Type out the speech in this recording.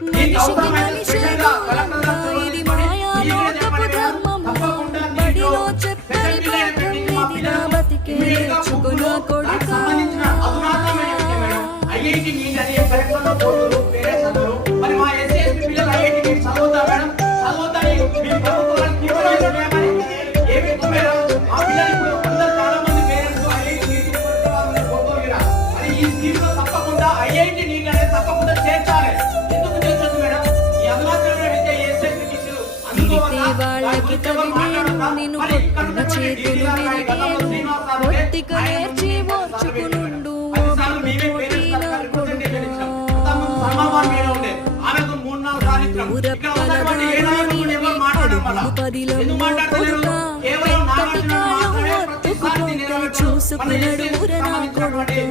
మనిషికి మనిషే కావాలమ్మా, ఇది మాయా లోకపు ధర్మమ్మా. బడిలో చెప్పని పాఠం ఇది, నా బతికే నేర్చుకున్న కొడుకా. వాళ్ళకి చదివేను, నిన్ను కొట్టిన చేతులు విరిగేను. ఒత్తిక నేర్చి ఓర్చుకునుండు పోటీన కొడుకా. చూసుకున్నాడు ఊరనా కొడుకా.